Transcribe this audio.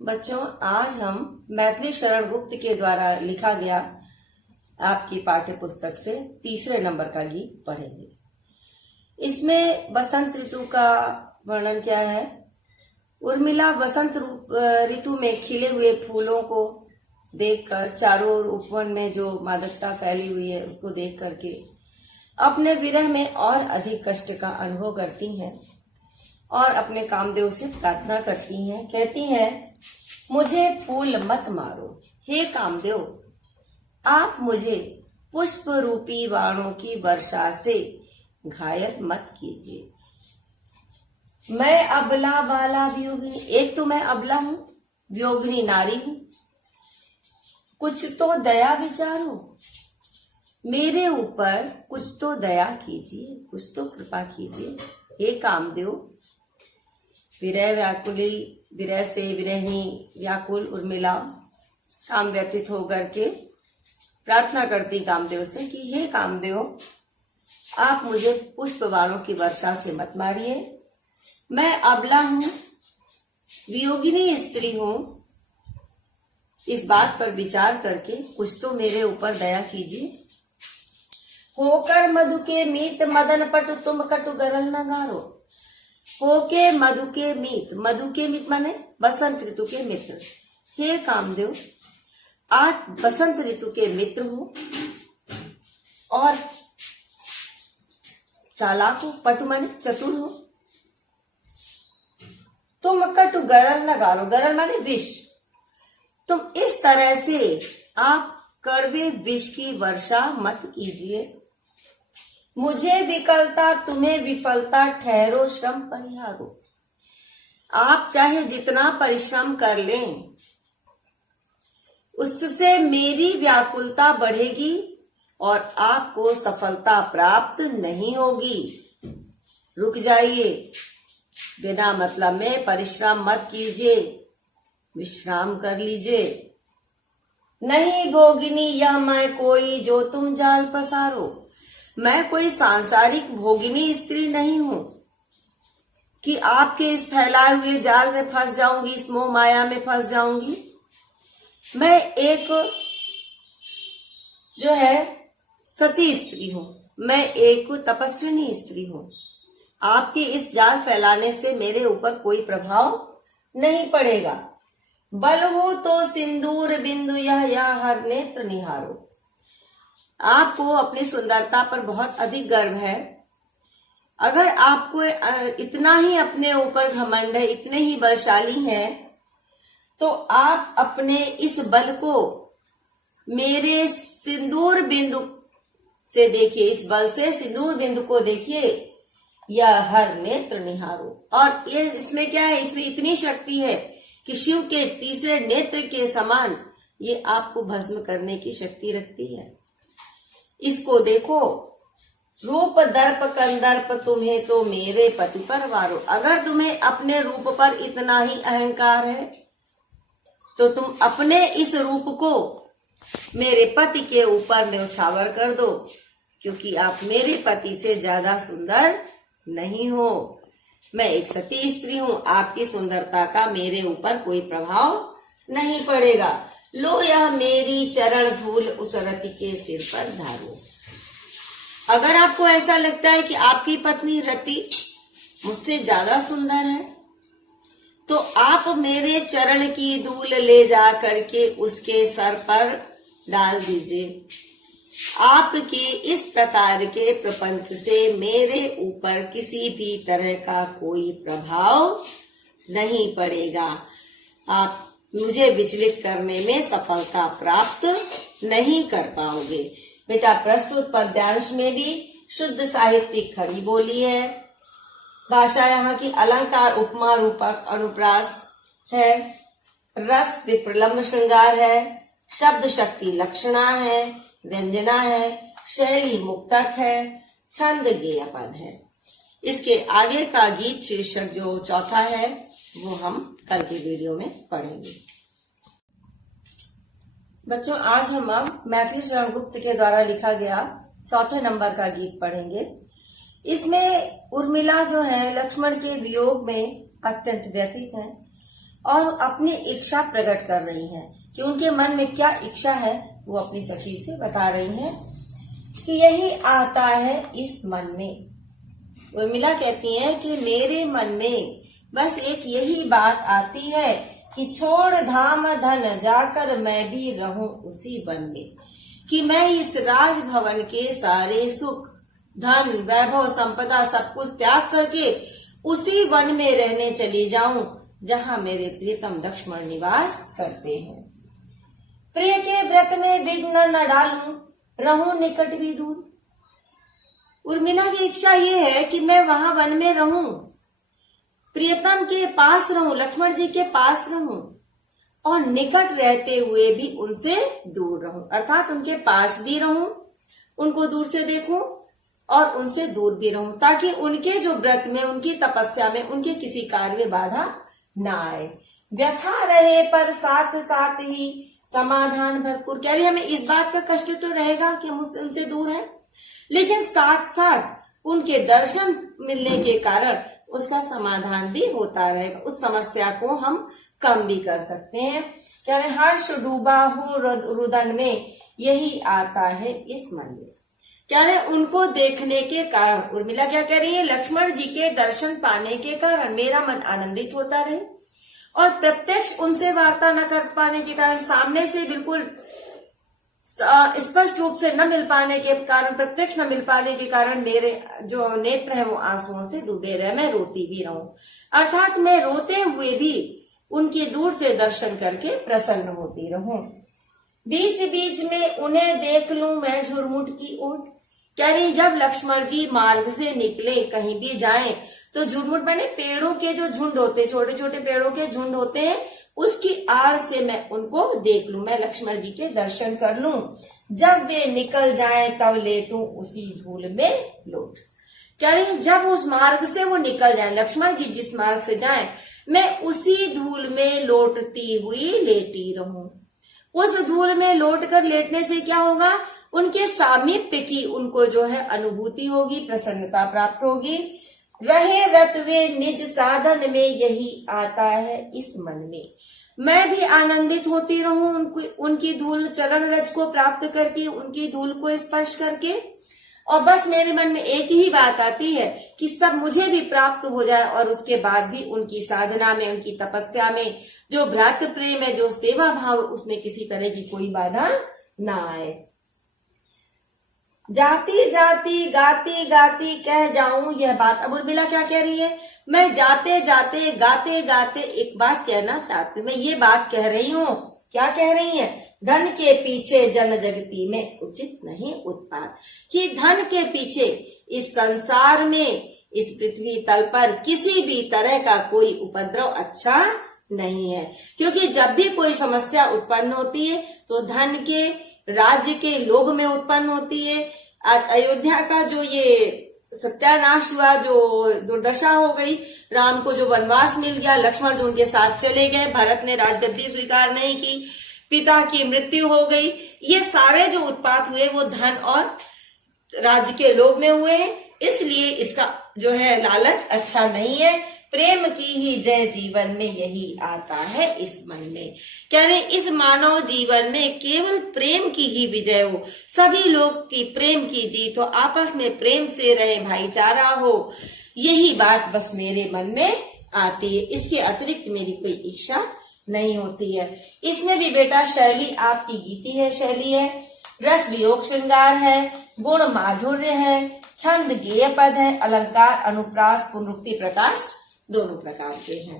बच्चों, आज हम मैथिली शरण गुप्त के द्वारा लिखा गया आपकी पाठ्य पुस्तक से तीसरे नंबर का गीत पढ़ेंगे। इसमें बसंत ऋतु का वर्णन क्या है। उर्मिला बसंत ऋतु में खिले हुए फूलों को देखकर, चारों ओर उपवन में जो मादकता फैली हुई है उसको देख करके अपने विरह में और अधिक कष्ट का अनुभव करती हैं और अपने कामदेव से प्रार्थना करती हैं। कहती हैं, मुझे फूल मत मारो, हे कामदेव, आप मुझे पुष्प रूपी बाणों की वर्षा से घायल मत कीजिए। मैं अबला बाला वियोगिनी, एक तो मैं अबला हूं, वियोगिनी नारी हूं, कुछ तो दया विचारो, मेरे ऊपर कुछ तो दया कीजिए, कुछ तो कृपा कीजिए। हे कामदेव। विरह से विरहिणी व्याकुल उर्मिला काम व्यतीत होकर के प्रार्थना करती कामदेव से कि हे कामदेव, आप मुझे पुष्प बाणों की वर्षा से मत मारिए। मैं अबला हूं, वियोगिनी स्त्री हूं, इस बात पर विचार करके कुछ तो मेरे ऊपर दया कीजिए। होकर मधु के मीत मदन पटु तुम कटु गरल न गारो। होके मधु के मीत माने बसंत ऋतु के मित्र। हे कामदेव, आज बसंत ऋतु के मित्र हो और चालाक हो, पटु माने चतुर हो। तुम कटु गरल न गारो, गरल माने विष। तुम इस तरह से आप कड़वे विष की वर्षा मत कीजिए। मुझे विकलता तुम्हें विफलता ठहरो, श्रम परिहारो। आप चाहे जितना परिश्रम कर लें, उससे मेरी व्याकुलता बढ़ेगी और आपको सफलता प्राप्त नहीं होगी। रुक जाइए, बिना मतलब में परिश्रम मत कीजिए, विश्राम कर लीजिए। नहीं भोगिनी यह मैं कोई जो तुम जाल पसारो। मैं कोई सांसारिक भोगिनी स्त्री नहीं हूं कि आपके इस फैलाए हुए जाल में फंस जाऊंगी, इस मोह माया में फंस जाऊंगी। मैं एक जो है सती स्त्री हूं, मैं एक तपस्विनी स्त्री हूं। आपके इस जाल फैलाने से मेरे ऊपर कोई प्रभाव नहीं पड़ेगा। बल हो तो सिंदूर बिंदु यह हर नेत्र निहारो। आपको अपनी सुंदरता पर बहुत अधिक गर्व है। अगर आपको इतना ही अपने ऊपर घमंड है, इतने ही बलशाली हैं, तो आप अपने इस बल को मेरे सिंदूर बिंदु से देखिए, इस बल से सिंदूर बिंदु को देखिए, यह हर नेत्र निहारो। और ये इसमें क्या है, इसमें इतनी शक्ति है कि शिव के तीसरे नेत्र के समान ये आपको भस्म करने की शक्ति रखती है। इसको देखो, रूप दर्प कंदर्प तुम्हें तो मेरे पति पर वारो। अगर तुम्हें अपने रूप पर इतना ही अहंकार है तो तुम अपने इस रूप को मेरे पति के ऊपर न्यौछावर कर दो, क्योंकि आप मेरे पति से ज्यादा सुंदर नहीं हो। मैं एक सती स्त्री हूं, आपकी सुंदरता का मेरे ऊपर कोई प्रभाव नहीं पड़ेगा। लो यह मेरी चरण धूल उस रति के सिर पर धारो। अगर आपको ऐसा लगता है कि आपकी पत्नी रति मुझसे ज्यादा सुंदर है, तो आप मेरे चरण की धूल ले जा करके उसके सर पर डाल दीजिए। आपके इस प्रकार के प्रपंच से मेरे ऊपर किसी भी तरह का कोई प्रभाव नहीं पड़ेगा। आप मुझे विचलित करने में सफलता प्राप्त नहीं कर पाओगे। बेटा, प्रस्तुत पद्यांश में भी शुद्ध साहित्यिक खड़ी बोली है। भाषा यहाँ की अलंकार, उपमा, रूपक, अनुप्रास है। रस विप्रलम्ब श्रृंगार है। शब्द शक्ति लक्षणा है, व्यंजना है, शैली मुक्तक है, छंद गेय पद है। इसके आगे का गीत शीर्षक जो चौथा है वो हम कल के वीडियो में पढ़ेंगे। बच्चों, आज हम अब मैथिली शरण गुप्त के द्वारा लिखा गया चौथे नंबर का गीत पढ़ेंगे। इसमें उर्मिला जो है लक्ष्मण के वियोग में अत्यंत व्यथित है। और अपनी इच्छा प्रकट कर रही हैं कि उनके मन में क्या इच्छा है वो अपनी सखी से बता रही हैं कि यही आता है इस मन में। उर्मिला कहती हैं कि मेरे मन में बस एक यही बात आती है कि छोड़ धाम धन जाकर मैं भी रहूं उसी वन में, कि मैं इस राजभवन के सारे सुख धन वैभव संपदा सब कुछ त्याग करके उसी वन में रहने चली जाऊं जहां मेरे प्रियतम लक्ष्मण निवास करते हैं। प्रिय के व्रत में विघ्न न डालूं, रहूं निकट भी दूर। उर्मिला की इच्छा ये है कि मैं वहां वन में रहूं, प्रियतम के पास रहूं, लक्ष्मण जी के पास रहूं और निकट रहते हुए भी उनसे दूर रहूं, अर्थात उनके पास भी रहूं, उनको दूर से देखूं और उनसे दूर भी रहूं, ताकि उनके जो व्रत में, उनकी तपस्या में, उनके किसी कार्य में बाधा ना आए। व्यथा रहे पर साथ साथ ही समाधान भरपूर। कह रही हमें इस बात का कष्ट तो रहेगा कि हम उनसे दूर हैं, लेकिन साथ साथ उनके दर्शन मिलने के कारण उसका समाधान भी होता रहेगा, उस समस्या को हम कम भी कर सकते हैं। कह रहे हर्ष डूबा हो रुदन में, यही आता है इस मन में। कह रहे उनको देखने के कारण, उर्मिला क्या कह रही है, लक्ष्मण जी के दर्शन पाने के कारण मेरा मन आनंदित होता रहे और प्रत्यक्ष उनसे वार्ता न कर पाने के कारण, सामने से बिल्कुल स्पष्ट रूप से न मिल पाने के कारण, प्रत्यक्ष न मिल पाने के कारण मेरे जो नेत्र है वो आंसुओं से डूबे रहे, मैं रोती भी रहूं, अर्थात मैं रोते हुए भी उनके दूर से दर्शन करके प्रसन्न होती रहूं। बीच बीच में उन्हें देख लूं मैं झुरमुट की ओट। कह रही जब लक्ष्मण जी मार्ग से निकले, कहीं भी जाएं, तो झुरमुट मैंने पेड़ों के जो झुंड होते, छोटे छोटे पेड़ों के झुंड होते हैं, उसकी आड़ से मैं उनको देख लूं, मैं लक्ष्मण जी के दर्शन कर लूं। जब वे निकल जाएं तब लेटूं उसी धूल में लोट। कह रही जब उस मार्ग से वो निकल जाएं, लक्ष्मण जी जिस मार्ग से जाएं, मैं उसी धूल में लौटती हुई लेटी रहूं। उस धूल में लौटकर लेटने से क्या होगा, उनके सामीप्य की उनको जो है अनुभूति होगी, प्रसन्नता प्राप्त होगी। रहे रत वे निज साधन में, यही आता है इस मन में। मैं भी आनंदित होती रहूं उनकी धूल चरण रज को प्राप्त करके, उनकी धूल को स्पर्श करके, और बस मेरे मन में एक ही बात आती है कि सब मुझे भी प्राप्त हो जाए और उसके बाद भी उनकी साधना में, उनकी तपस्या में जो भ्रातृ प्रेम है, जो सेवा भाव, उसमें किसी तरह की कोई बाधा ना आए। जाती जाती गाती गाती कह जाऊं यह बात। अब उर्मिला क्या कह रही है, मैं जाते जाते गाते गाते एक बात कहना चाहती हूँ, मैं ये बात कह रही हूँ। क्या कह रही है, धन के पीछे जन जगती में उचित नहीं उत्पात। कि धन के पीछे इस संसार में, इस पृथ्वी तल पर किसी भी तरह का कोई उपद्रव अच्छा नहीं है, क्योंकि जब भी कोई समस्या उत्पन्न होती है तो धन के, राज्य के लोभ में उत्पन्न होती है। आज अयोध्या का जो ये सत्यानाश हुआ, जो दुर्दशा हो गई, राम को जो वनवास मिल गया, लक्ष्मण जो उनके साथ चले गए, भरत ने राजगद्दी स्वीकार नहीं की, पिता की मृत्यु हो गई, ये सारे जो उत्पात हुए वो धन और राज्य के लोभ में हुए हैं। इसलिए इसका जो है लालच अच्छा नहीं है। प्रेम की ही जय जीवन में, यही आता है इस मन में। कह रहे इस मानव जीवन में केवल प्रेम की ही विजय हो, सभी लोग की प्रेम की जीत हो, आपस में प्रेम से रहे, भाईचारा हो, यही बात बस मेरे मन में आती है। इसके अतिरिक्त मेरी कोई इच्छा नहीं होती है। इसमें भी बेटा शैली आपकी गीती है, शैली है, रस वियोग श्रृंगार है, गुण माधुर्य है, छंद गेय पद है, अलंकार अनुप्रास पुनरुक्ति प्रकाश दोनों प्रकार के हैं।